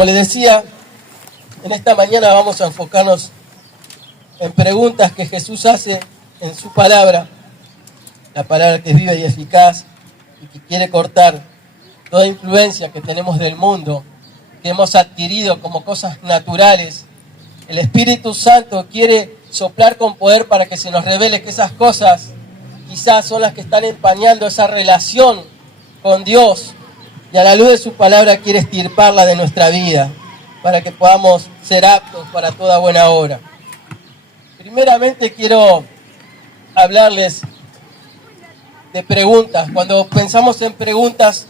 Como les decía, en esta mañana vamos a enfocarnos en preguntas que Jesús hace en su palabra, la palabra que es viva y eficaz y que quiere cortar toda influencia que tenemos del mundo, que hemos adquirido como cosas naturales. El Espíritu Santo quiere soplar con poder para que se nos revele que esas cosas quizás son las que están empañando esa relación con Dios, y a la luz de su palabra quiere extirparla de nuestra vida para que podamos ser aptos para toda buena obra. Primeramente quiero hablarles de preguntas. Cuando pensamos en preguntas,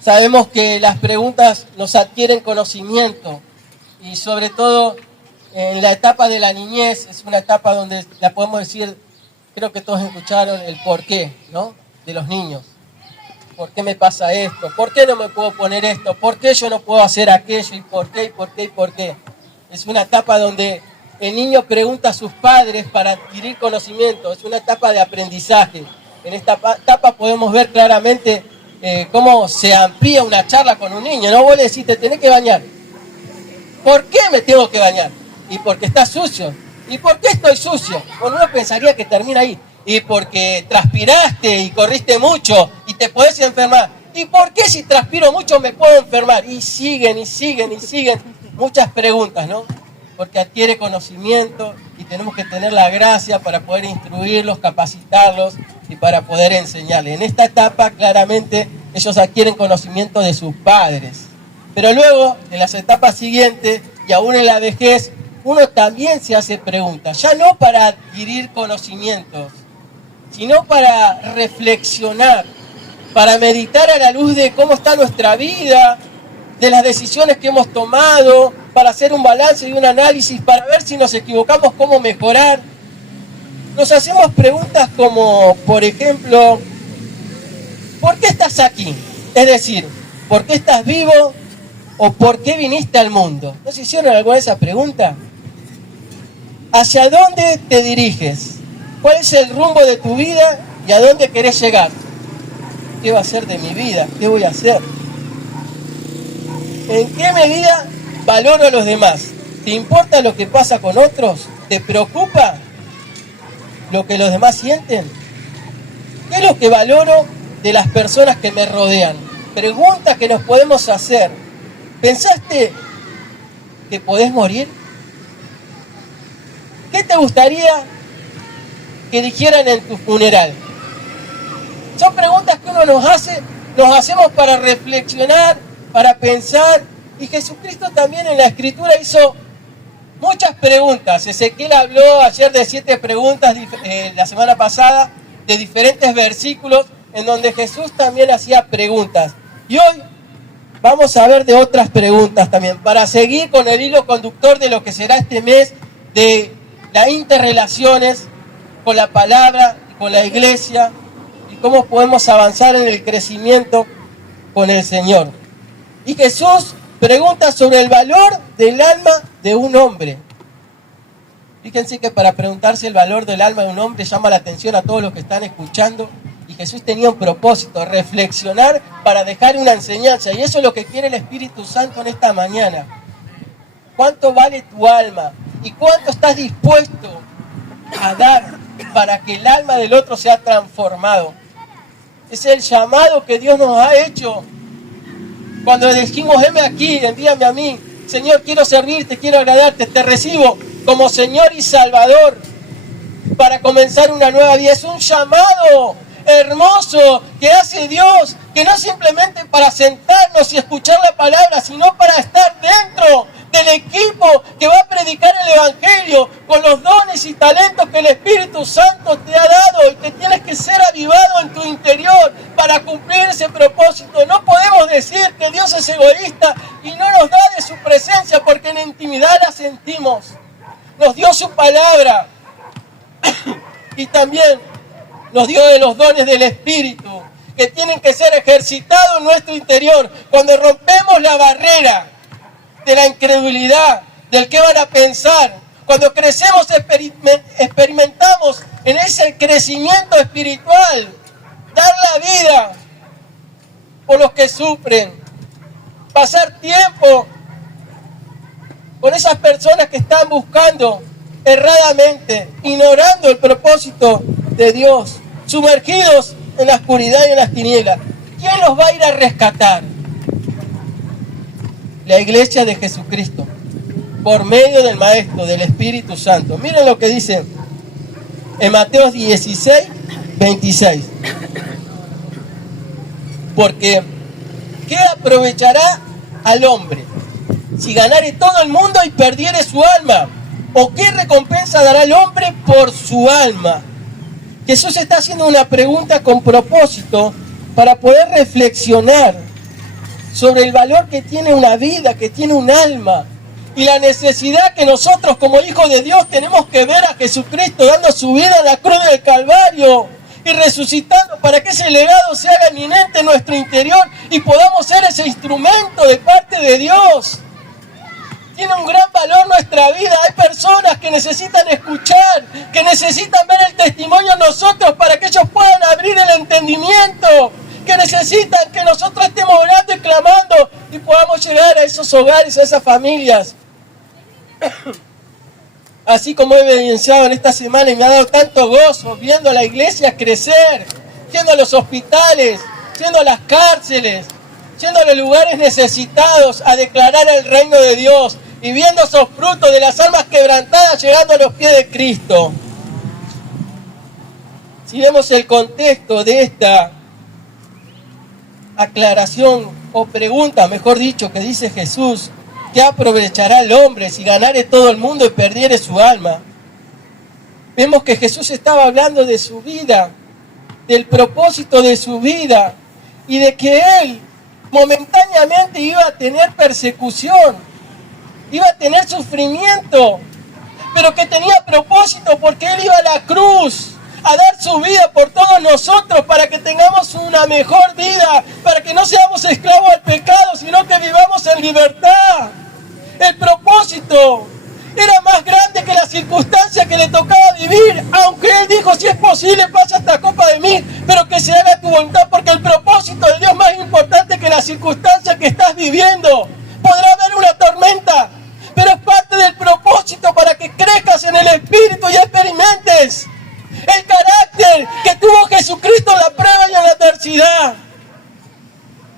sabemos que las preguntas nos adquieren conocimiento, y sobre todo en la etapa de la niñez es una etapa donde la podemos decir, creo que todos escucharon el porqué, ¿no?, de los niños. ¿Por qué me pasa esto? ¿Por qué no me puedo poner esto? ¿Por qué yo no puedo hacer aquello? ¿Y por qué? ¿Y por qué? ¿Y por qué? Es una etapa donde el niño pregunta a sus padres para adquirir conocimiento. Es una etapa de aprendizaje. En esta etapa podemos ver claramente cómo se amplía una charla con un niño. No vos le decís, te tenés que bañar. ¿Por qué me tengo que bañar? Y porque está sucio. ¿Y por qué estoy sucio? Bueno, uno pensaría que termina ahí. Y porque transpiraste y corriste mucho y te podés enfermar. ¿Y por qué si transpiro mucho me puedo enfermar? Y siguen, y siguen, y siguen. Muchas preguntas, ¿no? Porque adquiere conocimiento y tenemos que tener la gracia para poder instruirlos, capacitarlos y para poder enseñarles. En esta etapa, claramente, ellos adquieren conocimiento de sus padres. Pero luego, en las etapas siguientes, y aún en la vejez, uno también se hace preguntas, ya no para adquirir conocimientos, sino para reflexionar, para meditar a la luz de cómo está nuestra vida, de las decisiones que hemos tomado, para hacer un balance y un análisis, para ver si nos equivocamos, cómo mejorar. Nos hacemos preguntas como, por ejemplo, ¿por qué estás aquí? Es decir, ¿por qué estás vivo o por qué viniste al mundo? ¿No se hicieron alguna de esas preguntas? ¿Hacia dónde te diriges? ¿Cuál es el rumbo de tu vida y a dónde querés llegar? ¿Qué va a ser de mi vida? ¿Qué voy a hacer? ¿En qué medida valoro a los demás? ¿Te importa lo que pasa con otros? ¿Te preocupa lo que los demás sienten? ¿Qué es lo que valoro de las personas que me rodean? Preguntas que nos podemos hacer. ¿Pensaste que podés morir? ¿Qué te gustaría que dijeran en tu funeral? Son preguntas que uno nos hacemos para reflexionar, para pensar, y Jesucristo también en la Escritura hizo muchas preguntas. Ezequiel habló ayer de 7 preguntas, la semana pasada, de diferentes versículos, en donde Jesús también hacía preguntas. Y hoy vamos a ver de otras preguntas también, para seguir con el hilo conductor de lo que será este mes, de las interrelaciones con la palabra, con la iglesia, y cómo podemos avanzar en el crecimiento con el Señor. Y Jesús pregunta sobre el valor del alma de un hombre. Fíjense que para preguntarse el valor del alma de un hombre llama la atención a todos los que están escuchando, y Jesús tenía un propósito, reflexionar para dejar una enseñanza, y eso es lo que quiere el Espíritu Santo en esta mañana. ¿Cuánto vale tu alma? ¿Y cuánto estás dispuesto a dar para que el alma del otro sea transformado? Es el llamado que Dios nos ha hecho cuando le dijimos, heme aquí, envíame a mí. Señor, quiero servirte, quiero agradarte, te recibo como Señor y Salvador para comenzar una nueva vida. Es un llamado hermoso que hace Dios, que no simplemente para sentarnos y escuchar la palabra, sino para estar dentro del equipo que va a predicar el Evangelio con los dones y talentos que el Espíritu Santo te ha dado, y que tienes que ser avivado en tu interior para cumplir ese propósito. No podemos decir que Dios es egoísta y no nos da de su presencia, porque en intimidad la sentimos. Nos dio su palabra y también nos dio de los dones del Espíritu, que tienen que ser ejercitados en nuestro interior. Cuando rompemos la barrera de la incredulidad, del qué van a pensar, cuando crecemos, experimentamos en ese crecimiento espiritual, dar la vida por los que sufren, pasar tiempo con esas personas que están buscando erradamente, ignorando el propósito de Dios, sumergidos en la oscuridad y en las tinieblas. ¿Quién los va a ir a rescatar? La iglesia de Jesucristo, por medio del Maestro, del Espíritu Santo. Miren lo que dice en Mateo 16, 26. Porque, ¿qué aprovechará al hombre si ganare todo el mundo y perdiere su alma? ¿O qué recompensa dará el hombre por su alma? Jesús está haciendo una pregunta con propósito para poder reflexionar sobre el valor que tiene una vida, que tiene un alma, y la necesidad que nosotros como hijos de Dios tenemos que ver a Jesucristo dando su vida en la cruz del Calvario y resucitando para que ese legado se haga eminente en nuestro interior y podamos ser ese instrumento de parte de Dios. Tiene un gran valor nuestra vida. Hay personas que necesitan escuchar, que necesitan ver el testimonio de nosotros para que ellos puedan abrir el entendimiento, que necesitan que nosotros estemos orando y clamando y podamos llegar a esos hogares, a esas familias. Así como he evidenciado en esta semana y me ha dado tanto gozo viendo a la iglesia crecer, yendo a los hospitales, yendo a las cárceles, yendo a los lugares necesitados a declarar el reino de Dios y viendo esos frutos de las almas quebrantadas llegando a los pies de Cristo. Si vemos el contexto de esta aclaración o pregunta, mejor dicho, que dice Jesús, ¿qué aprovechará el hombre si ganare todo el mundo y perdiere su alma? Vemos que Jesús estaba hablando de su vida, del propósito de su vida y de que Él momentáneamente iba a tener persecución, iba a tener sufrimiento, pero que tenía propósito porque Él iba a la cruz a dar su vida por todos nosotros para que tengamos una mejor vida, para que no seamos esclavos del pecado, sino que vivamos en libertad. El propósito era más grande que la circunstancia que le tocaba vivir, aunque Él dijo, si es posible, pasa esta copa de mí, pero que se haga tu voluntad, porque el propósito de Dios es más importante que la circunstancia que estás viviendo. Podrá haber una tormenta, pero es parte del propósito para que crezcas en el Espíritu y experimentes el carácter que tuvo Jesucristo en la prueba y en la adversidad.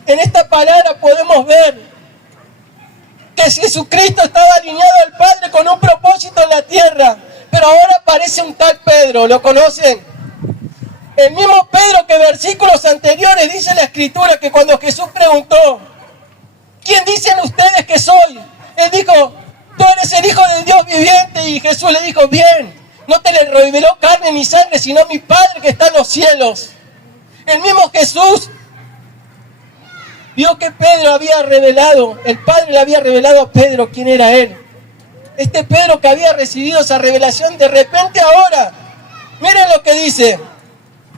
En esta palabra podemos ver que Jesucristo estaba alineado al Padre con un propósito en la tierra, pero ahora aparece un tal Pedro, ¿lo conocen? El mismo Pedro que versículos anteriores dice la Escritura que cuando Jesús preguntó, ¿quién dicen ustedes que soy? Él dijo, tú eres el Hijo del Dios viviente, y Jesús le dijo, bien, no te le reveló carne ni sangre, sino mi Padre que está en los cielos. El mismo Jesús vio que Pedro había revelado, el Padre le había revelado a Pedro quién era Él. Este Pedro que había recibido esa revelación, de repente ahora, miren lo que dice.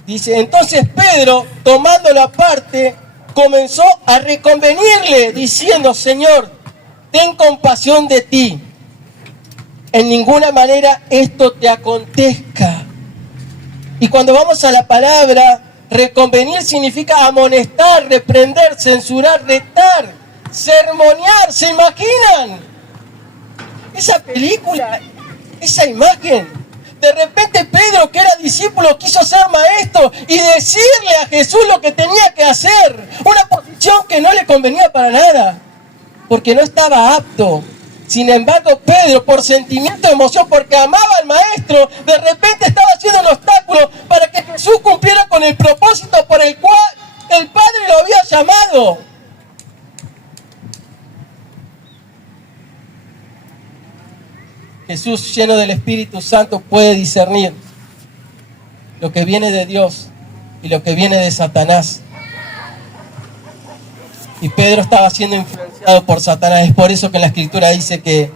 Dice, entonces Pedro, tomándolo aparte, comenzó a reconvenirle, diciendo, Señor, ten compasión de ti. En ninguna manera esto te acontezca. Y cuando vamos a la palabra, reconvenir significa amonestar, reprender, censurar, retar, sermonear. ¿Se imaginan? Esa película, esa imagen. De repente Pedro, que era discípulo, quiso ser maestro y decirle a Jesús lo que tenía que hacer. Una posición que no le convenía para nada, porque no estaba apto. Sin embargo, Pedro, por sentimiento de emoción, porque amaba al maestro, de repente estaba haciendo un obstáculo para que Jesús cumpliera con el propósito por el cual el Padre lo había llamado. Jesús, lleno del Espíritu Santo, puede discernir lo que viene de Dios y lo que viene de Satanás. Y Pedro estaba siendo influenciado por Satanás. Es por eso que la Escritura dice que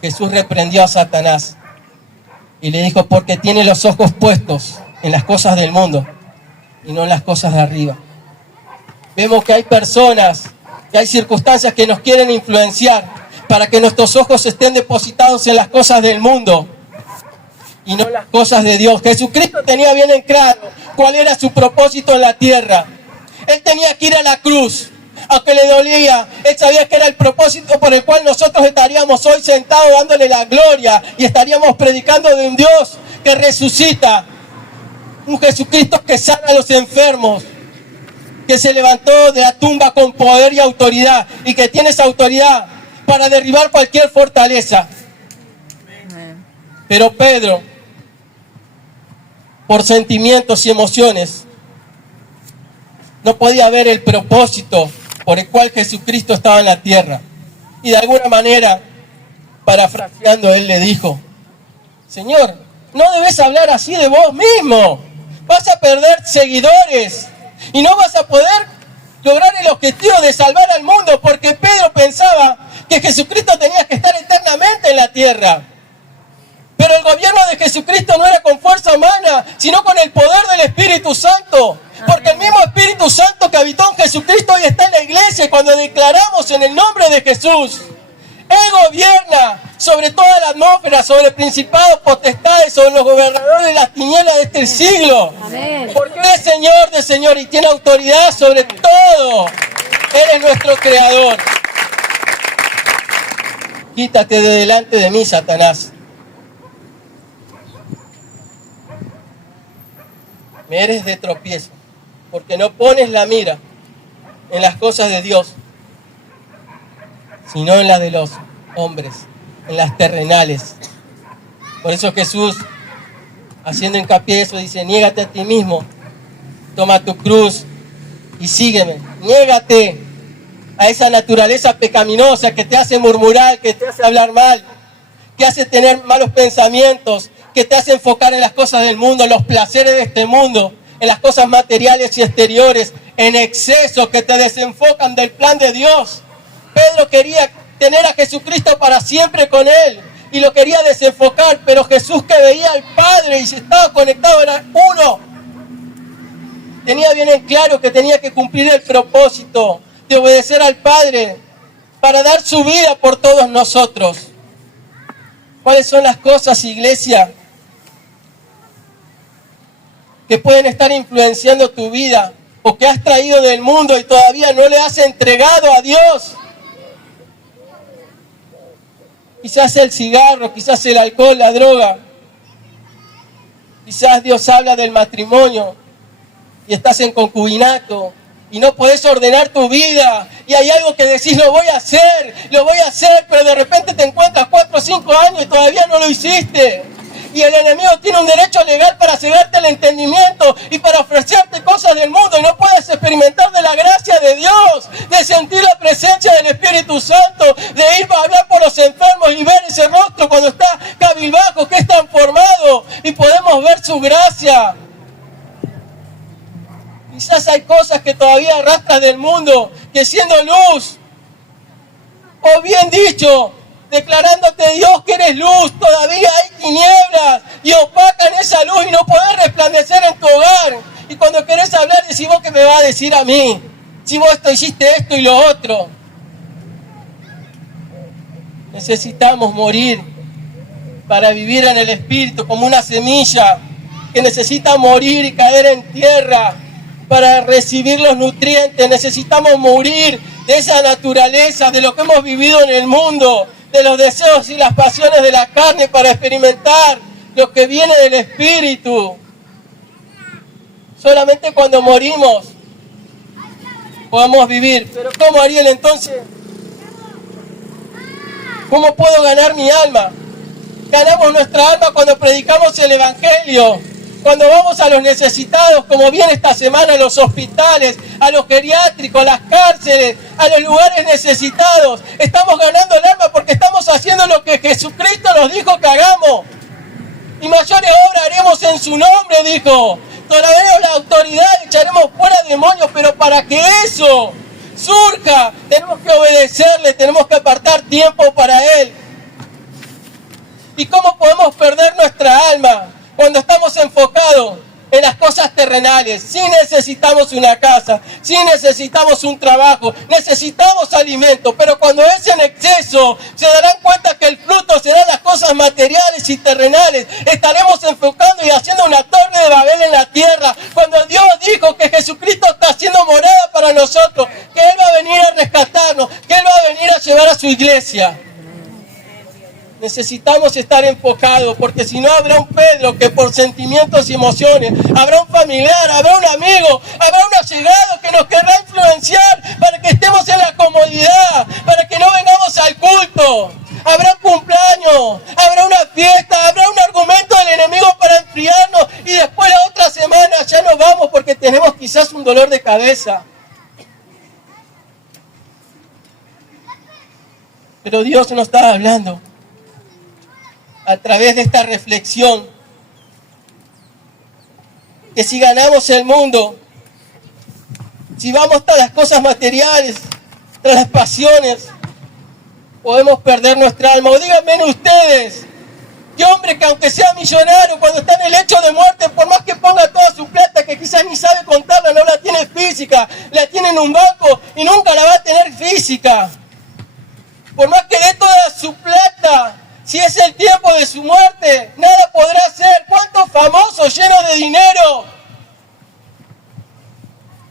Jesús reprendió a Satanás y le dijo, porque tiene los ojos puestos en las cosas del mundo y no en las cosas de arriba. Vemos que hay personas, que hay circunstancias que nos quieren influenciar para que nuestros ojos estén depositados en las cosas del mundo y no en las cosas de Dios. Jesucristo tenía bien en claro cuál era su propósito en la tierra. Él tenía que ir a la cruz aunque le dolía, él sabía que era el propósito por el cual nosotros estaríamos hoy sentados dándole la gloria y estaríamos predicando de un Dios que resucita, un Jesucristo que sana a los enfermos, que se levantó de la tumba con poder y autoridad y que tiene esa autoridad para derribar cualquier fortaleza. Pero Pedro, por sentimientos y emociones, no podía ver el propósito por el cual Jesucristo estaba en la tierra. Y de alguna manera, parafraseando, él le dijo: Señor, no debes hablar así de vos mismo. Vas a perder seguidores y no vas a poder lograr el objetivo de salvar al mundo, porque Pedro pensaba que Jesucristo tenía que estar eternamente en la tierra. Pero el gobierno de Jesucristo no era con fuerza humana, sino con el poder del Espíritu Santo. Porque el mismo Espíritu Santo que habitó en Jesucristo hoy está en la iglesia. Cuando declaramos en el nombre de Jesús, Él gobierna sobre toda la atmósfera, sobre principados, potestades, sobre los gobernadores de las tinieblas de este siglo. Amén. Porque Él es Señor de Señor y tiene autoridad sobre todo. Él es nuestro Creador. Quítate de delante de mí, Satanás. Me eres de tropiezo, porque no pones la mira en las cosas de Dios, sino en las de los hombres, en las terrenales. Por eso Jesús, haciendo hincapié eso, dice: niégate a ti mismo, toma tu cruz y sígueme. Niégate a esa naturaleza pecaminosa que te hace murmurar, que te hace hablar mal, que hace tener malos pensamientos, que te hace enfocar en las cosas del mundo, en los placeres de este mundo, en las cosas materiales y exteriores, en exceso, que te desenfocan del plan de Dios. Pedro quería tener a Jesucristo para siempre con él y lo quería desenfocar, pero Jesús, que veía al Padre y se estaba conectado, era uno. Tenía bien en claro que tenía que cumplir el propósito de obedecer al Padre para dar su vida por todos nosotros. ¿Cuáles son las cosas, iglesia, que pueden estar influenciando tu vida o que has traído del mundo y todavía no le has entregado a Dios? Quizás el cigarro, quizás el alcohol, la droga. Quizás Dios habla del matrimonio y estás en concubinato y no podés ordenar tu vida y hay algo que decís: lo voy a hacer, pero de repente te encuentras 4 o 5 años y todavía no lo hiciste. Y el enemigo tiene un derecho legal para cegarte el entendimiento y para ofrecerte cosas del mundo, y no puedes experimentar de la gracia de Dios, de sentir la presencia del Espíritu Santo, de ir a hablar por los enfermos y ver ese rostro cuando está cabizbajo, que es transformado, y podemos ver su gracia. Quizás hay cosas que todavía arrastras del mundo, que siendo luz, o bien dicho, declarándote Dios que eres luz, todavía hay tinieblas y opacan esa luz y no podés resplandecer en tu hogar. Y cuando querés hablar, decís: ¿vos qué me vas a decir a mí? Si vos hiciste esto y lo otro. Necesitamos morir para vivir en el Espíritu, como una semilla que necesita morir y caer en tierra para recibir los nutrientes. Necesitamos morir de esa naturaleza, de lo que hemos vivido en el mundo, de los deseos y las pasiones de la carne, para experimentar lo que viene del Espíritu. Solamente cuando morimos podemos vivir. Pero ¿cómo, Ariel, entonces? ¿Cómo puedo ganar mi alma? Ganamos nuestra alma cuando predicamos el Evangelio, cuando vamos a los necesitados, como viene esta semana, a los hospitales, a los geriátricos, a las cárceles, a los lugares necesitados. Estamos ganando el alma porque estamos haciendo lo que Jesucristo nos dijo que hagamos. Y mayores obras haremos en su nombre, dijo. Tomaremos la autoridad y echaremos fuera demonios, pero para que eso surja, tenemos que obedecerle, tenemos que apartar tiempo para Él. ¿Y cómo podemos perder nuestra alma? Cuando estamos enfocados en las cosas terrenales. Sí necesitamos una casa, sí necesitamos un trabajo, necesitamos alimento, pero cuando es en exceso, se darán cuenta que el fruto serán las cosas materiales y terrenales. Estaremos enfocando y haciendo una torre de Babel en la tierra, cuando Dios dijo que Jesucristo está haciendo morada para nosotros, que Él va a venir llevar a su iglesia. Necesitamos estar enfocados, porque si no habrá un Pedro que por sentimientos y emociones, habrá un familiar, habrá un amigo, habrá un allegado que nos querrá influenciar para que estemos en la comodidad, para que no vengamos al culto. Habrá un cumpleaños, habrá una fiesta, habrá un argumento del enemigo para enfriarnos y después la otra semana ya nos vamos porque tenemos quizás un dolor de cabeza. Pero Dios nos está hablando a través de esta reflexión, que si ganamos el mundo, si vamos tras las cosas materiales, tras las pasiones, podemos perder nuestra alma. O díganme ustedes, qué hombre que aunque sea millonario, cuando está en el lecho de muerte, por más que ponga toda su plata, que quizás ni sabe contarla, no la tiene física, la tiene en un banco y nunca la va a tener física. Por más que dé toda su plata, si es el tiempo de su muerte, nada podrá hacer. ¿Cuántos famosos llenos de dinero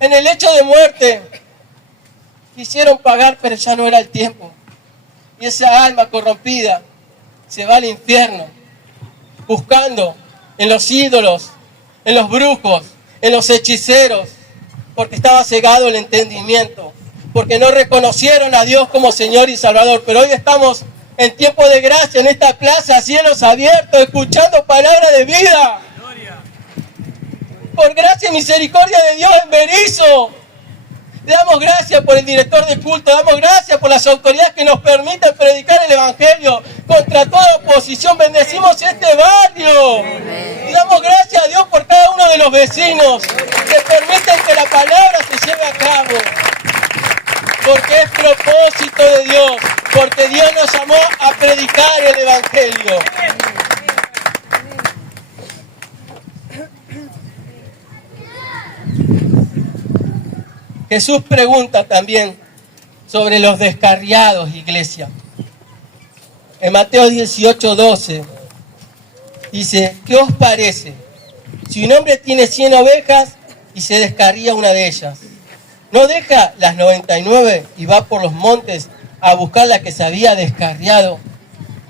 en el lecho de muerte quisieron pagar, pero ya no era el tiempo? Y esa alma corrompida se va al infierno, buscando en los ídolos, en los brujos, en los hechiceros, porque estaba cegado el entendimiento, porque no reconocieron a Dios como Señor y Salvador. Pero hoy estamos en tiempo de gracia, en esta plaza, cielos abiertos, escuchando palabra de vida. Por gracia y misericordia de Dios en Berizo. Le damos gracias por el director de culto, damos gracias por las autoridades que nos permiten predicar el Evangelio contra toda oposición. Bendecimos este barrio. Y damos gracias a Dios por cada uno de los vecinos que permiten que la palabra se lleve a cabo. Porque es propósito de Dios, porque Dios nos llamó a predicar el Evangelio. Jesús pregunta también sobre los descarriados, iglesia. En Mateo 18:12 dice, ¿qué os parece? Si un hombre tiene 100 ovejas y se descarría una de ellas, ¿no deja las 99 y va por los montes a buscar la que se había descarriado?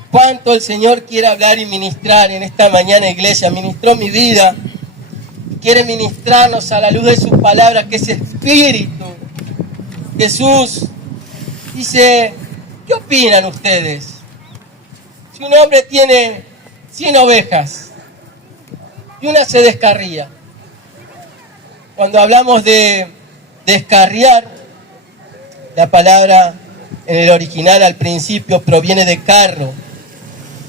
¿Cuánto el Señor quiere hablar y ministrar en esta mañana, iglesia? Ministró mi vida. Quiere ministrarnos a la luz de sus palabras, que es espíritu. Jesús dice, ¿qué opinan ustedes? Si un hombre tiene 100 ovejas y una se descarría. Cuando hablamos de descarriar, la palabra en el original al principio proviene de carro,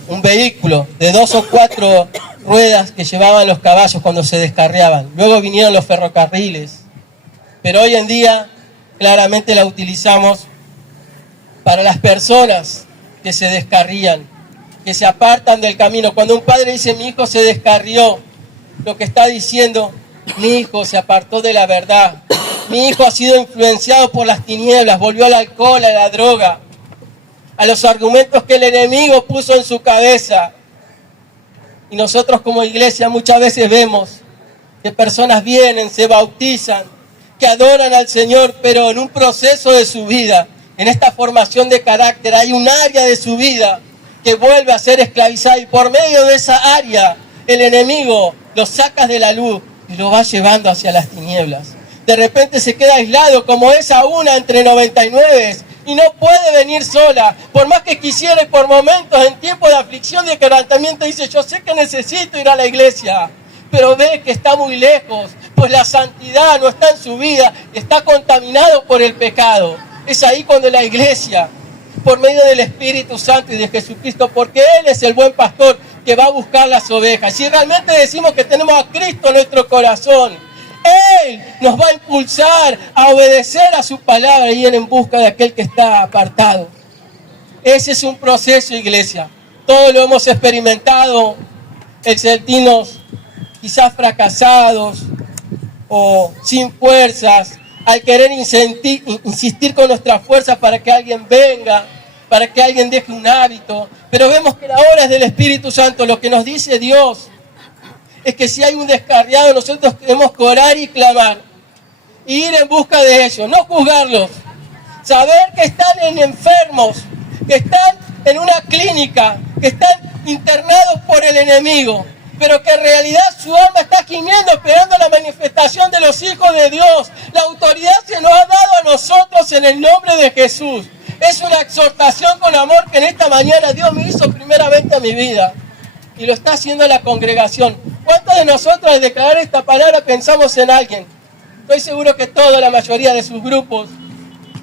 un vehículo de 2 o 4 ruedas que llevaban los caballos cuando se descarriaban. Luego vinieron los ferrocarriles, pero hoy en día claramente la utilizamos para las personas que se descarrían, que se apartan del camino. Cuando un padre dice, mi hijo se descarrió, lo que está diciendo, mi hijo se apartó de la verdad. Mi hijo ha sido influenciado por las tinieblas, volvió al alcohol, a la droga, a los argumentos que el enemigo puso en su cabeza. Y nosotros como iglesia muchas veces vemos que personas vienen, se bautizan, que adoran al Señor, pero en un proceso de su vida, en esta formación de carácter, hay un área de su vida que vuelve a ser esclavizada, y por medio de esa área el enemigo lo saca de la luz y lo va llevando hacia las tinieblas. De repente se queda aislado como esa una entre 99 y no puede venir sola, por más que quisiera, y por momentos en tiempos de aflicción y de quebrantamiento dice, yo sé que necesito ir a la iglesia, pero ve que está muy lejos, pues la santidad no está en su vida, está contaminado por el pecado. Es ahí cuando la iglesia, por medio del Espíritu Santo y de Jesucristo, porque Él es el buen pastor que va a buscar las ovejas. Si realmente decimos que tenemos a Cristo en nuestro corazón, Él nos va a impulsar a obedecer a su palabra y ir en busca de aquel que está apartado. Ese es un proceso, iglesia. Todos lo hemos experimentado, el sentirnos quizás fracasados o sin fuerzas, al querer insistir con nuestras fuerzas para que alguien venga, para que alguien deje un hábito. Pero vemos que la obra es del Espíritu Santo. Lo que nos dice Dios es que si hay un descarriado, nosotros tenemos que orar y clamar, y ir en busca de ellos, no juzgarlos, Saber que están en enfermos, que están en una clínica, que están internados por el enemigo, pero que en realidad su alma está gimiendo, esperando la manifestación de los hijos de Dios. La autoridad se nos ha dado a nosotros en el nombre de Jesús. Es una exhortación con amor que en esta mañana Dios me hizo primeramente a mi vida. Y lo está haciendo a la congregación. ¿Cuántos de nosotros al declarar esta palabra pensamos en alguien? Estoy seguro que toda la mayoría de sus grupos.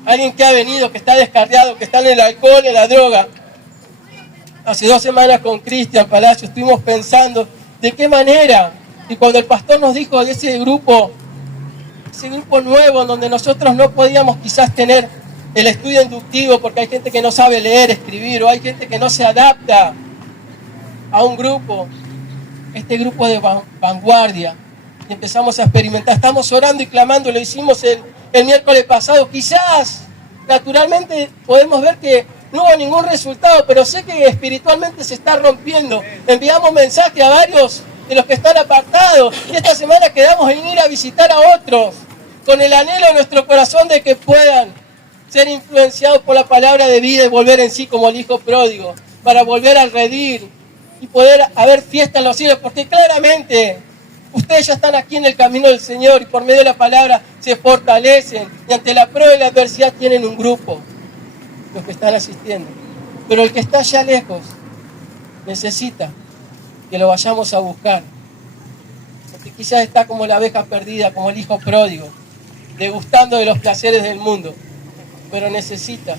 Alguien que ha venido, que está descarriado, que está en el alcohol, en la droga. Hace 2 semanas con Cristian Palacio estuvimos pensando de qué manera. Y cuando el pastor nos dijo de ese grupo nuevo en donde nosotros no podíamos quizás tener el estudio inductivo porque hay gente que no sabe leer, escribir, o hay gente que no se adapta a un grupo. Este grupo de vanguardia. Y empezamos a experimentar. Estamos orando y clamando, lo hicimos el miércoles pasado. Quizás, naturalmente, podemos ver que no hubo ningún resultado, pero sé que espiritualmente se está rompiendo. Enviamos mensaje a varios de los que están apartados. Y esta semana quedamos en ir a visitar a otros, con el anhelo en nuestro corazón de que puedan ser influenciados por la palabra de vida y volver en sí como el hijo pródigo, para volver al redil y poder haber fiesta en los cielos, porque claramente ustedes ya están aquí en el camino del Señor y por medio de la palabra se fortalecen y ante la prueba y la adversidad tienen un grupo, los que están asistiendo. Pero el que está allá lejos necesita que lo vayamos a buscar, porque quizás está como la oveja perdida, como el hijo pródigo, degustando de los placeres del mundo, pero necesita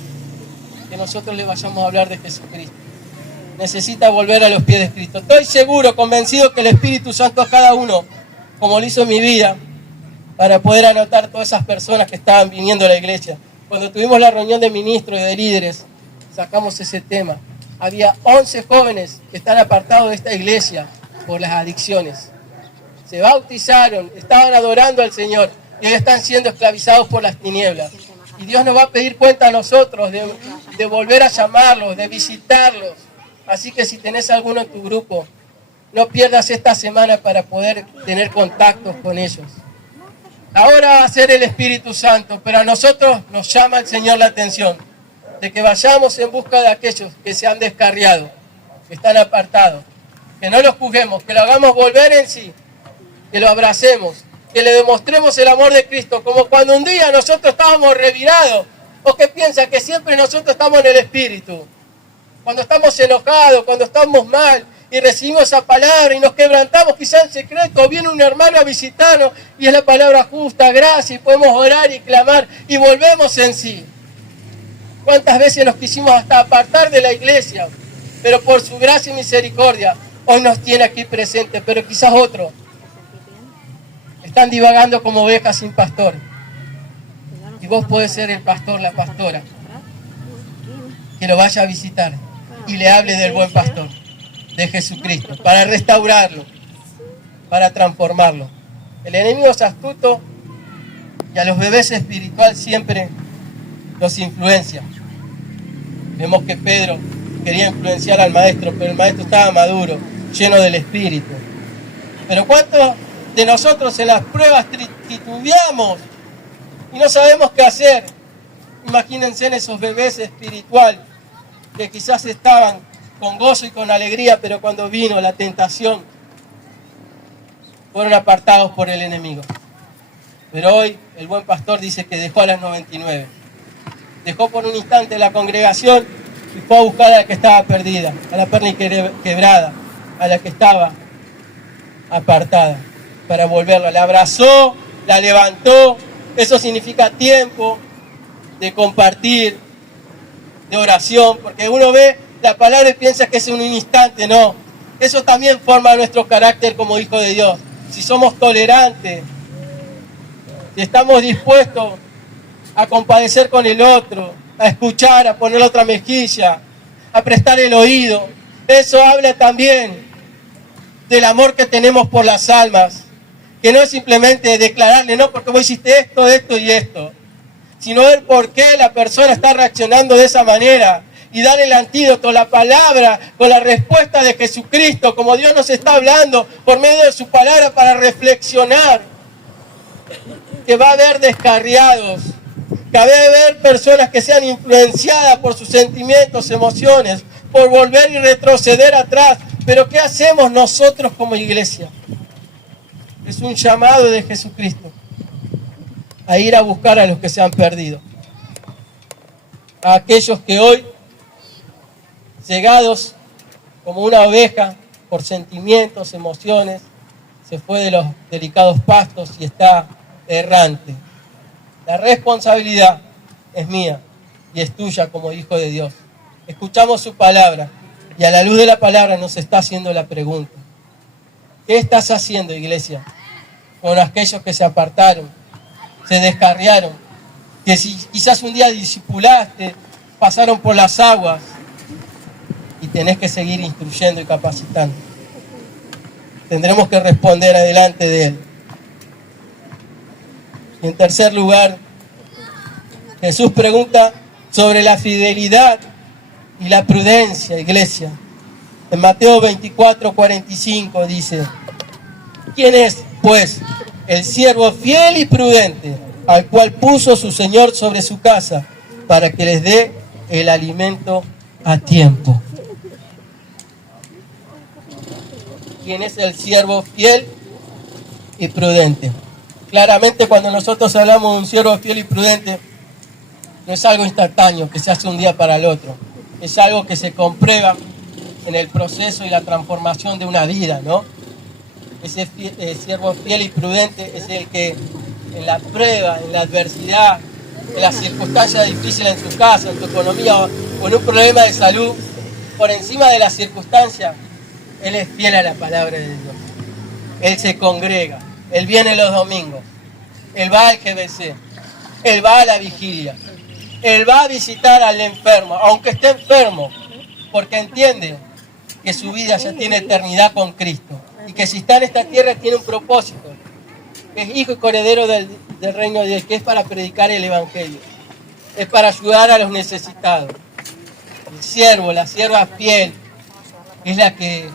que nosotros le vayamos a hablar de Jesucristo. Necesita volver a los pies de Cristo. Estoy seguro, convencido que el Espíritu Santo a cada uno, como lo hizo en mi vida, para poder anotar todas esas personas que estaban viniendo a la iglesia. Cuando tuvimos la reunión de ministros y de líderes, sacamos ese tema. Había 11 jóvenes que están apartados de esta iglesia por las adicciones. Se bautizaron, estaban adorando al Señor y hoy están siendo esclavizados por las tinieblas. Y Dios nos va a pedir cuenta a nosotros de volver a llamarlos, de visitarlos. Así que si tenés alguno en tu grupo, no pierdas esta semana para poder tener contactos con ellos. Ahora va a ser el Espíritu Santo, pero a nosotros nos llama el Señor la atención de que vayamos en busca de aquellos que se han descarriado, que están apartados, que no los juzguemos, que lo hagamos volver en sí, que lo abracemos, que le demostremos el amor de Cristo, como cuando un día nosotros estábamos revirados, o que piensa que siempre nosotros estamos en el Espíritu. Cuando estamos enojados, cuando estamos mal y recibimos esa palabra y nos quebrantamos quizás en secreto, viene un hermano a visitarnos y es la palabra justa, gracia, y podemos orar y clamar y volvemos en sí. ¿Cuántas veces nos quisimos hasta apartar de la iglesia? Pero por su gracia y misericordia, hoy nos tiene aquí presentes, pero quizás otros están divagando como ovejas sin pastor. Y vos podés ser el pastor, la pastora, que lo vaya a visitar y le hable del buen pastor, de Jesucristo, para restaurarlo, para transformarlo. El enemigo es astuto y a los bebés espirituales siempre los influencia. Vemos que Pedro quería influenciar al maestro, pero el maestro estaba maduro, lleno del Espíritu. Pero ¿cuántos de nosotros en las pruebas titubeamos y no sabemos qué hacer? Imagínense en esos bebés espirituales que quizás estaban con gozo y con alegría, pero cuando vino la tentación, fueron apartados por el enemigo. Pero hoy el buen pastor dice que dejó a las 99. Dejó por un instante la congregación y fue a buscar a la que estaba perdida, a la perna quebrada, a la que estaba apartada, para volverla. La abrazó, la levantó. Eso significa tiempo de compartir, de oración, porque uno ve la palabra y piensa que es un instante. No, eso también forma nuestro carácter como hijos de Dios. Si somos tolerantes, si estamos dispuestos a compadecer con el otro, a escuchar, a poner otra mejilla, a prestar el oído, eso habla también del amor que tenemos por las almas, que no es simplemente declararle, no, porque vos hiciste esto, esto y esto, sino ver por qué la persona está reaccionando de esa manera y dar el antídoto, la palabra, con la respuesta de Jesucristo, como Dios nos está hablando por medio de su palabra para reflexionar que va a haber descarriados, Cabe ver personas que sean influenciadas por sus sentimientos, emociones, por volver y retroceder atrás. Pero ¿qué hacemos nosotros como iglesia? Es un llamado de Jesucristo a ir a buscar a los que se han perdido. A aquellos que hoy, cegados como una oveja por sentimientos, emociones, se fue de los delicados pastos y está errante. La responsabilidad es mía y es tuya como hijo de Dios. Escuchamos su palabra y a la luz de la palabra nos está haciendo la pregunta: ¿qué estás haciendo, iglesia, con aquellos que se apartaron, se descarriaron, que si quizás un día discipulaste, pasaron por las aguas y tenés que seguir instruyendo y capacitando? Tendremos que responder adelante de Él. Y en tercer lugar, Jesús pregunta sobre la fidelidad y la prudencia, iglesia. En Mateo 24:45 dice: ¿quién es, pues, el siervo fiel y prudente, al cual puso su Señor sobre su casa, para que les dé el alimento a tiempo? ¿Quién es el siervo fiel y prudente? Claramente, cuando nosotros hablamos de un siervo fiel y prudente, no es algo instantáneo que se hace un día para el otro. Es algo que se comprueba en el proceso y la transformación de una vida, ¿no? Ese siervo fiel y prudente es el que en la prueba, en la adversidad, en las circunstancias difíciles en su casa, en su economía o en un problema de salud, por encima de las circunstancias, él es fiel a la palabra de Dios. Él se congrega, él viene los domingos, él va al GBC, él va a la vigilia, él va a visitar al enfermo, aunque esté enfermo, porque entiende que su vida ya tiene eternidad con Cristo y que si está en esta tierra tiene un propósito, que es hijo y coheredero del reino de Dios, que es para predicar el evangelio, es para ayudar a los necesitados. El siervo, la sierva fiel, es la que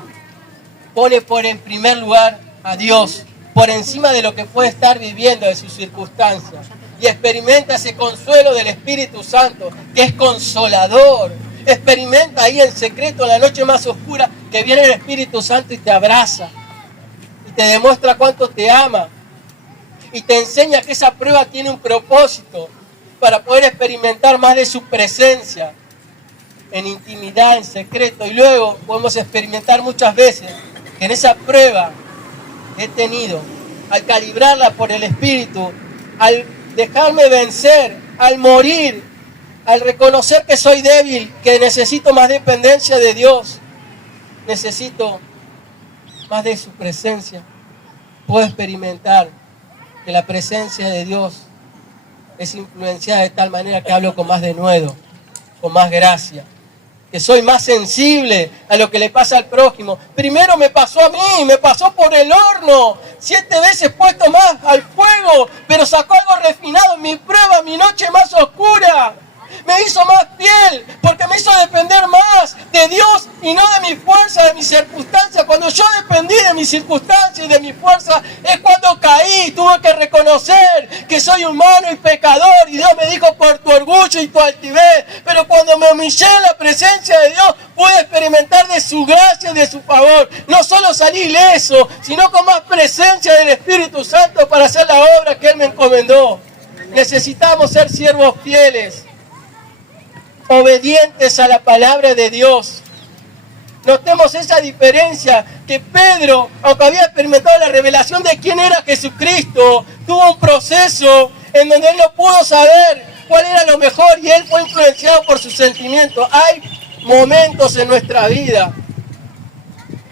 pone en primer lugar a Dios por encima de lo que puede estar viviendo, de sus circunstancias, y experimenta ese consuelo del Espíritu Santo, que es consolador. Experimenta ahí en secreto, en la noche más oscura, que viene el Espíritu Santo y te abraza y te demuestra cuánto te ama y te enseña que esa prueba tiene un propósito para poder experimentar más de su presencia en intimidad, en secreto. Y luego podemos experimentar muchas veces que en esa prueba que he tenido, al calibrarla por el Espíritu, al dejarme vencer, al morir, al reconocer que soy débil, que necesito más dependencia de Dios, necesito más de su presencia, puedo experimentar que la presencia de Dios es influenciada de tal manera que hablo con más denuedo, con más gracia, que soy más sensible a lo que le pasa al prójimo. Primero me pasó a mí, me pasó por el horno, 7 veces puesto más al fuego, pero sacó algo refinado en mi prueba, mi noche más oscura. Me hizo más fiel, porque me hizo depender más de Dios y no de mi fuerza, de mis circunstancias. Cuando yo dependí de mis circunstancias y de mi fuerza, es cuando caí. Tuve que reconocer que soy humano y pecador, y Dios me dijo: por tu orgullo y tu altivez. Pero cuando me humillé en la presencia de Dios, pude experimentar de su gracia y de su favor. No solo salí ileso, sino con más presencia del Espíritu Santo para hacer la obra que Él me encomendó. Necesitamos ser siervos fieles, obedientes a la palabra de Dios. Notemos esa diferencia, que Pedro, aunque había experimentado la revelación de quién era Jesucristo, tuvo un proceso en donde él no pudo saber cuál era lo mejor y él fue influenciado por sus sentimientos. Hay momentos en nuestra vida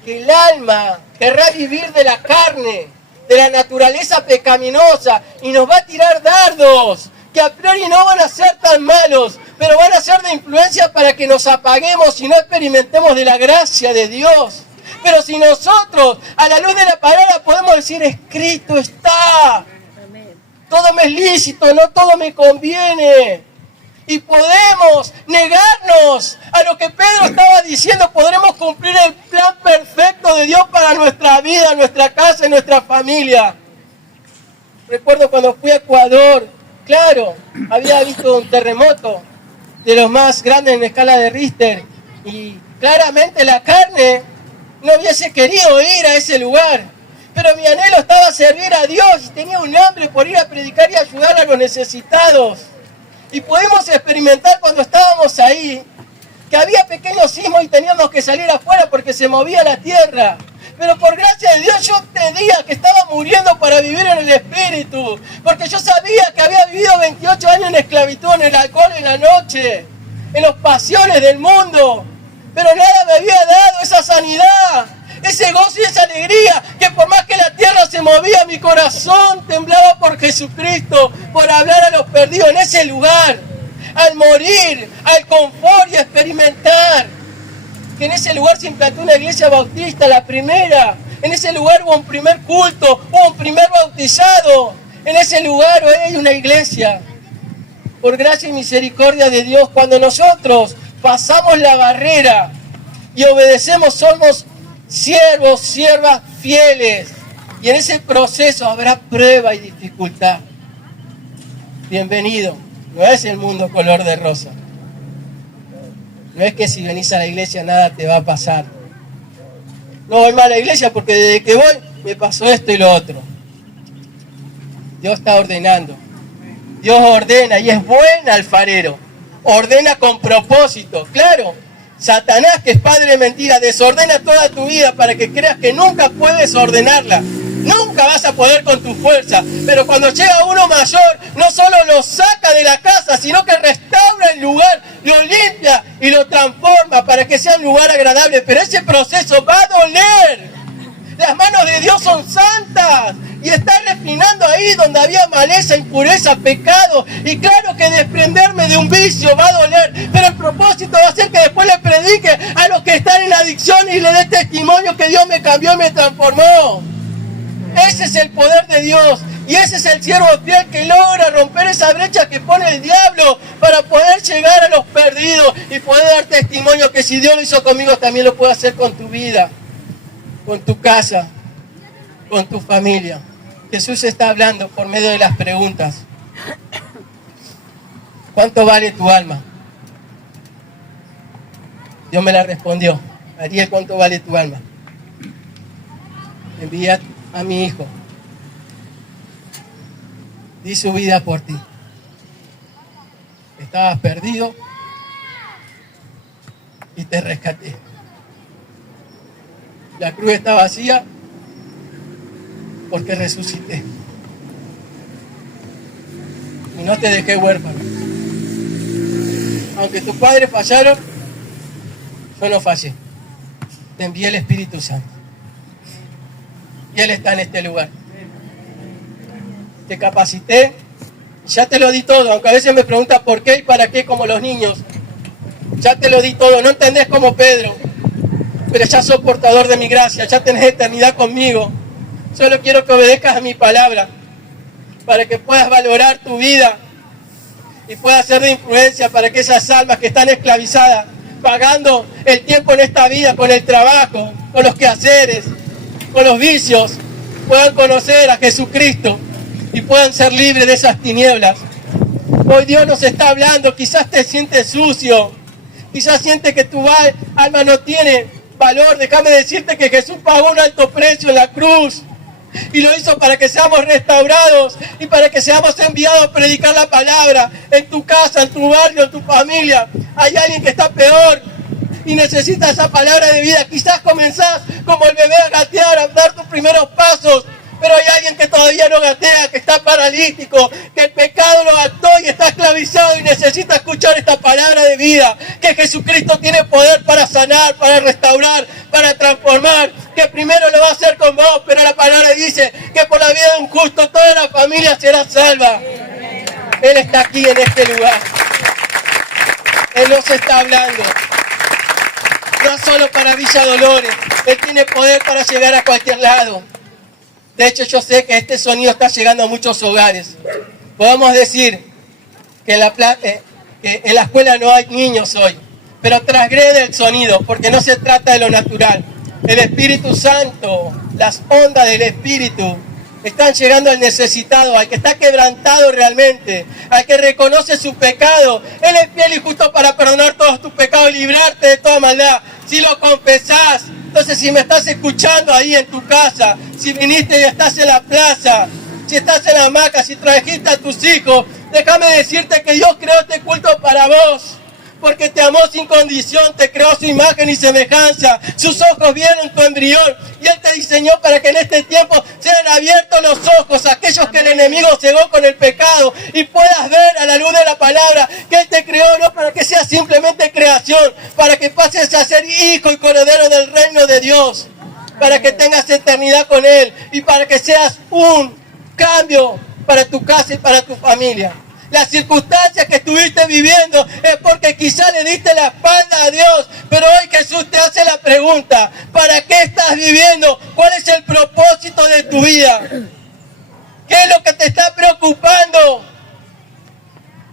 que el alma querrá vivir de la carne, de la naturaleza pecaminosa, y nos va a tirar dardos que a priori no van a ser tan malos, pero van a ser de influencia para que nos apaguemos y no experimentemos de la gracia de Dios. Pero si nosotros, a la luz de la palabra, podemos decir: escrito está, todo me es lícito, no todo me conviene. Y podemos negarnos a lo que Pedro estaba diciendo, podremos cumplir el plan perfecto de Dios para nuestra vida, nuestra casa y nuestra familia. Recuerdo cuando fui a Ecuador, Claro, había visto un terremoto de los más grandes en escala de Richter y claramente la carne no hubiese querido ir a ese lugar. Pero mi anhelo estaba servir a Dios y tenía un hambre por ir a predicar y ayudar a los necesitados. Y pudimos experimentar cuando estábamos ahí que había pequeños sismos y teníamos que salir afuera porque se movía la tierra. Pero por gracia de Dios yo entendía que estaba muriendo para vivir en el Espíritu. Porque yo sabía que había vivido 28 años en esclavitud, en el alcohol, en la noche, en las pasiones del mundo. Pero nada me había dado esa sanidad, ese gozo y esa alegría, que por más que la tierra se movía, mi corazón temblaba por Jesucristo, por hablar a los perdidos en ese lugar. Al morir, al confort y a experimentar. Que en ese lugar se implantó una iglesia bautista, la primera. En ese lugar hubo un primer culto, hubo un primer bautizado. En ese lugar hoy hay una iglesia. Por gracia y misericordia de Dios, cuando nosotros pasamos la barrera y obedecemos, somos siervos, siervas fieles. Y en ese proceso habrá prueba y dificultad. Bienvenido. No es el mundo color de rosa. No es que si venís a la iglesia nada te va a pasar. No voy más a la iglesia porque desde que voy me pasó esto y lo otro. Dios está ordenando. Dios ordena y es buen alfarero. Ordena con propósito. Claro, Satanás, que es padre de mentira, desordena toda tu vida para que creas que nunca puedes ordenarla. Nunca vas a poder con tu fuerza. Pero cuando llega uno mayor, no solo lo saca de la casa, sino que restaura el lugar, lo limpia y lo transforma para que sea un lugar agradable. Pero ese proceso va a doler. Las manos de Dios son santas y está refinando ahí donde había maleza, impureza, pecado. Y claro que desprenderme de un vicio va a doler, pero el propósito va a ser que después le predique a los que están en adicción y le dé testimonio que Dios me cambió y me transformó. Ese es el poder de Dios y ese es el siervo fiel que logra romper esa brecha que pone el diablo para poder llegar a los perdidos y poder dar testimonio que si Dios lo hizo conmigo también lo puede hacer con tu vida, con tu casa, con tu familia. Jesús está hablando por medio de las preguntas. ¿Cuánto vale tu alma? Dios me la respondió. Ariel, ¿cuánto vale tu alma? Envía a mi hijo. Di su vida por ti. Estabas perdido y te rescaté. La cruz está vacía porque resucité. Y no te dejé huérfano. Aunque tus padres fallaron, yo no fallé. Te envié el Espíritu Santo. Y Él está en este lugar. Te capacité, ya te lo di todo, aunque a veces me preguntas por qué y para qué como los niños. Ya te lo di todo, no entendés como Pedro, pero ya sos portador de mi gracia, ya tenés eternidad conmigo. Solo quiero que obedezcas a mi palabra, para que puedas valorar tu vida y puedas ser de influencia para que esas almas que están esclavizadas, pagando el tiempo en esta vida con el trabajo, con los quehaceres, con los vicios, puedan conocer a Jesucristo y puedan ser libres de esas tinieblas. Hoy Dios nos está hablando, quizás te sientes sucio, quizás sientes que tu alma no tiene valor. Déjame decirte que Jesús pagó un alto precio en la cruz y lo hizo para que seamos restaurados y para que seamos enviados a predicar la palabra en tu casa, en tu barrio, en tu familia. Hay alguien que está peor y necesita esa palabra de vida. Quizás comenzás como el bebé a gatear, a dar tus primeros pasos, pero hay alguien que todavía no gatea, que está paralítico, que el pecado lo ató y está esclavizado y necesita escuchar esta palabra de vida, que Jesucristo tiene poder para sanar, para restaurar, para transformar, que primero lo va a hacer con vos, pero la palabra dice que por la vida de un justo toda la familia será salva. Él está aquí en este lugar. Él nos está hablando. No solo para Villa Dolores, Él tiene poder para llegar a cualquier lado. De hecho, yo sé que este sonido está llegando a muchos hogares. Podemos decir que en la escuela no hay niños hoy, pero transgrede el sonido, porque no se trata de lo natural. El Espíritu Santo, las ondas del Espíritu, están llegando al necesitado, al que está quebrantado realmente, al que reconoce su pecado. Él es fiel y justo para perdonar todos tus pecados y librarte de toda maldad. Si lo confesás, entonces si me estás escuchando ahí en tu casa, si viniste y estás en la plaza, si estás en la hamaca, si trajiste a tus hijos, déjame decirte que Dios creó este culto para vos. Porque te amó sin condición, te creó su imagen y semejanza. Sus ojos vieron tu embrión y Él te diseñó para que en este tiempo sean abiertos los ojos a aquellos que el enemigo cegó con el pecado y puedas ver a la luz de la palabra que Él te creó no para que seas simplemente creación, para que pases a ser hijo y coheredero del reino de Dios, para que tengas eternidad con Él y para que seas un cambio para tu casa y para tu familia. Las circunstancias que estuviste viviendo es porque quizá le diste la espalda a Dios, pero hoy Jesús te hace la pregunta: ¿para qué estás viviendo? ¿Cuál es el propósito de tu vida? ¿Qué es lo que te está preocupando?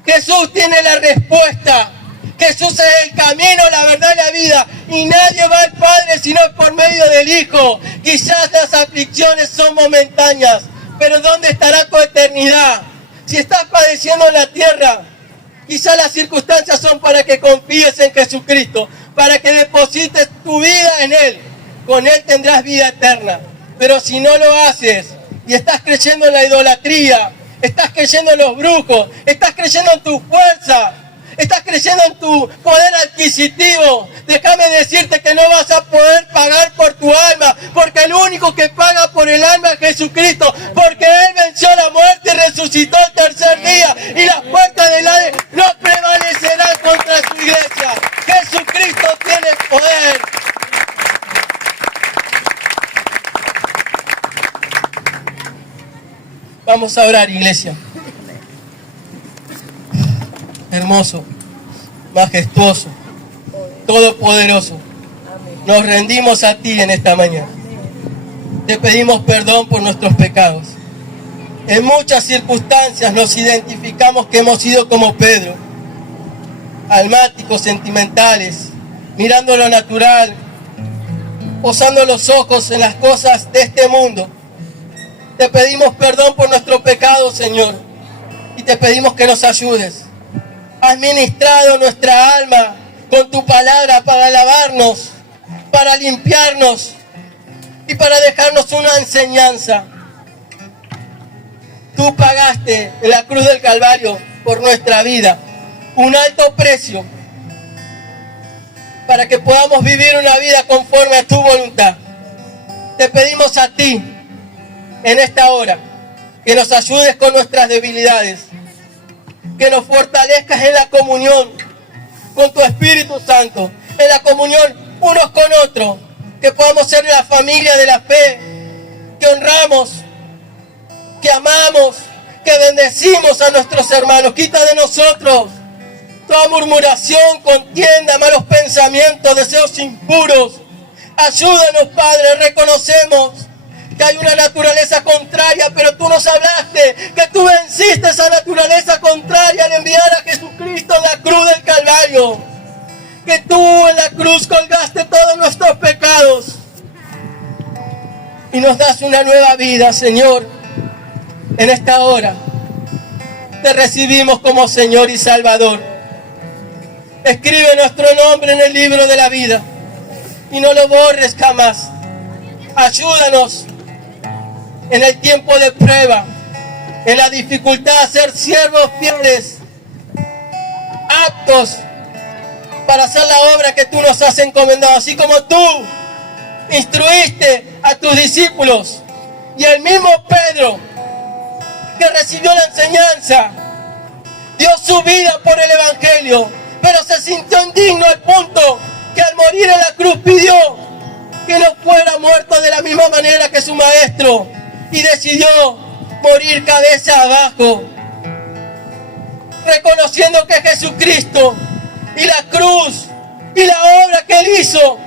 Jesús tiene la respuesta. Jesús es el camino, la verdad y la vida, y nadie va al Padre sino por medio del Hijo. Quizás las aflicciones son momentáneas, pero ¿dónde estará tu eternidad? Si estás padeciendo en la tierra, quizás las circunstancias son para que confíes en Jesucristo, para que deposites tu vida en Él. Con Él tendrás vida eterna. Pero si no lo haces y estás creyendo en la idolatría, estás creyendo en los brujos, estás creyendo en tu fuerza, estás creyendo en tu poder adquisitivo, déjame decirte que no vas a poder pagar por tu alma, porque el único que paga por el alma es Jesucristo, porque Él venció la muerte y resucitó el tercer día, y las puertas del Hades no prevalecerán contra su iglesia. Jesucristo tiene poder. Vamos a orar, iglesia. Hermoso, majestuoso, todopoderoso, nos rendimos a ti en esta mañana. Te pedimos perdón por nuestros pecados. En muchas circunstancias nos identificamos que hemos sido como Pedro, almáticos, sentimentales, mirando lo natural, posando los ojos en las cosas de este mundo. Te pedimos perdón por nuestro pecado, Señor, y te pedimos que nos ayudes. Has ministrado nuestra alma con tu palabra para lavarnos, para limpiarnos y para dejarnos una enseñanza. Tú pagaste en la cruz del Calvario por nuestra vida un alto precio para que podamos vivir una vida conforme a tu voluntad. Te pedimos a ti en esta hora que nos ayudes con nuestras debilidades, que nos fortalezcas en la comunión con tu Espíritu Santo, en la comunión unos con otros, que podamos ser la familia de la fe, que honramos, que amamos, que bendecimos a nuestros hermanos. Quita de nosotros toda murmuración, contienda, malos pensamientos, deseos impuros. Ayúdanos, Padre, reconocemos que hay una naturaleza contraria, pero tú nos hablaste que tú venciste esa naturaleza contraria al enviar a Jesucristo en la cruz del Calvario, que tú en la cruz colgaste todos nuestros pecados y nos das una nueva vida, Señor. En esta hora te recibimos como Señor y Salvador. Escribe nuestro nombre en el libro de la vida y no lo borres jamás. Ayúdanos en el tiempo de prueba, en la dificultad, a ser siervos fieles, aptos para hacer la obra que tú nos has encomendado, así como tú instruiste a tus discípulos. Y el mismo Pedro, que recibió la enseñanza, dio su vida por el Evangelio, pero se sintió indigno al punto que al morir en la cruz pidió que no fuera muerto de la misma manera que su maestro, y decidió morir cabeza abajo, reconociendo que Jesucristo y la cruz y la obra que Él hizo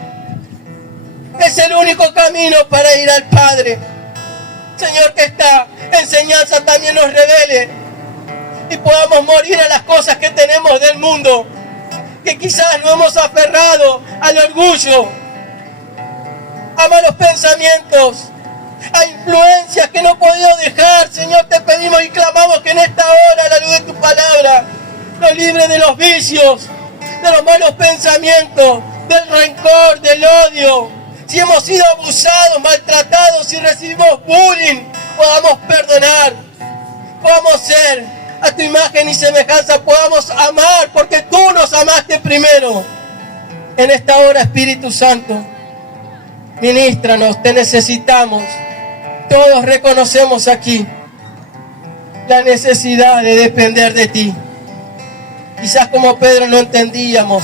es el único camino para ir al Padre. Señor, que esta enseñanza también nos revele y podamos morir a las cosas que tenemos del mundo, que quizás nos hemos aferrado al orgullo, a malos pensamientos, a influencias que no he podido dejar. Señor, te pedimos y clamamos que en esta hora, a la luz de tu palabra, nos libre de los vicios, de los malos pensamientos, del rencor, del odio. Si hemos sido abusados, maltratados, si recibimos bullying, podamos perdonar, podamos ser a tu imagen y semejanza, podamos amar, porque tú nos amaste primero. En esta hora, Espíritu Santo, ministranos, te necesitamos. Todos reconocemos aquí la necesidad de depender de ti. Quizás como Pedro no entendíamos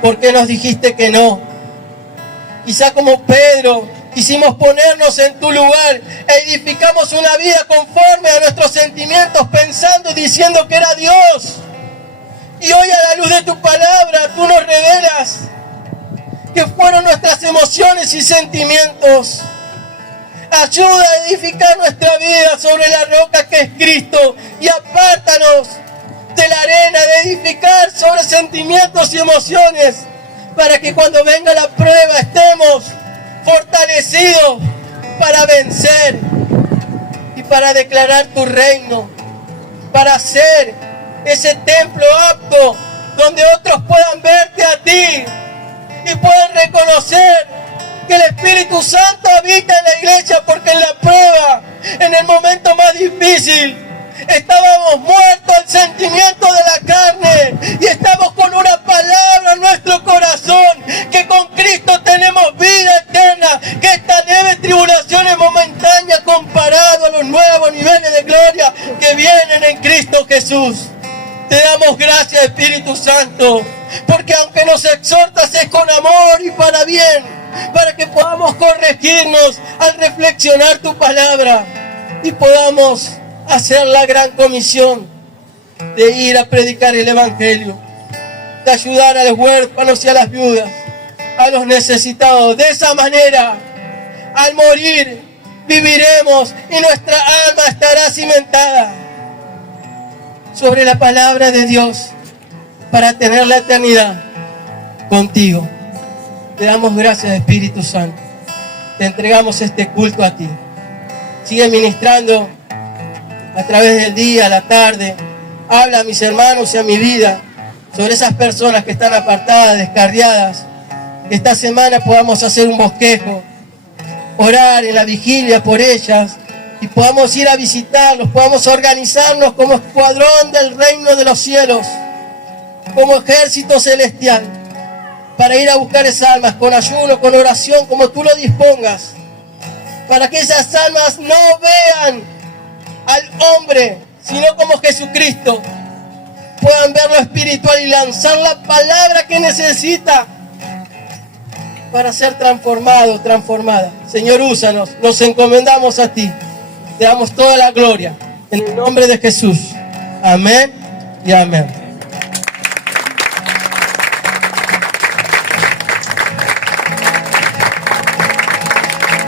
por qué nos dijiste que no. Quizás como Pedro quisimos ponernos en tu lugar e edificamos una vida conforme a nuestros sentimientos, pensando y diciendo que era Dios. Y hoy, a la luz de tu palabra, tú nos revelas que fueron nuestras emociones y sentimientos. Ayuda a edificar nuestra vida sobre la roca que es Cristo y apártanos de la arena de edificar sobre sentimientos y emociones, para que cuando venga la prueba estemos fortalecidos para vencer y para declarar tu reino, para ser ese templo apto donde otros puedan verte a ti y puedan reconocer que el Espíritu Santo habita en la iglesia, porque en la prueba, en el momento más difícil, estábamos muertos al sentimiento de la carne y estamos con una palabra en nuestro corazón, que con Cristo tenemos vida eterna, que esta leve tribulación es momentánea comparado a los nuevos niveles de gloria que vienen en Cristo Jesús. Te damos gracias, Espíritu Santo, porque aunque nos exhortas es con amor y para bien, para que podamos corregirnos al reflexionar tu palabra y podamos hacer la gran comisión de ir a predicar el Evangelio, de ayudar a los huérfanos y a las viudas, a los necesitados. De esa manera, al morir, viviremos y nuestra alma estará cimentada sobre la palabra de Dios para tener la eternidad contigo. Te damos gracias, Espíritu Santo. Te entregamos este culto a ti. Sigue ministrando a través del día, la tarde. Habla a mis hermanos y a mi vida sobre esas personas que están apartadas, descarriadas. Que esta semana podamos hacer un bosquejo, orar en la vigilia por ellas y podamos ir a visitarlos, podamos organizarnos como escuadrón del reino de los cielos, como ejército celestial, para ir a buscar esas almas con ayuno, con oración, como tú lo dispongas, para que esas almas no vean al hombre, sino como Jesucristo, puedan ver lo espiritual y lanzar la palabra que necesita para ser transformado, transformada. Señor, úsanos, nos encomendamos a ti, te damos toda la gloria, en el nombre de Jesús. Amén y amén.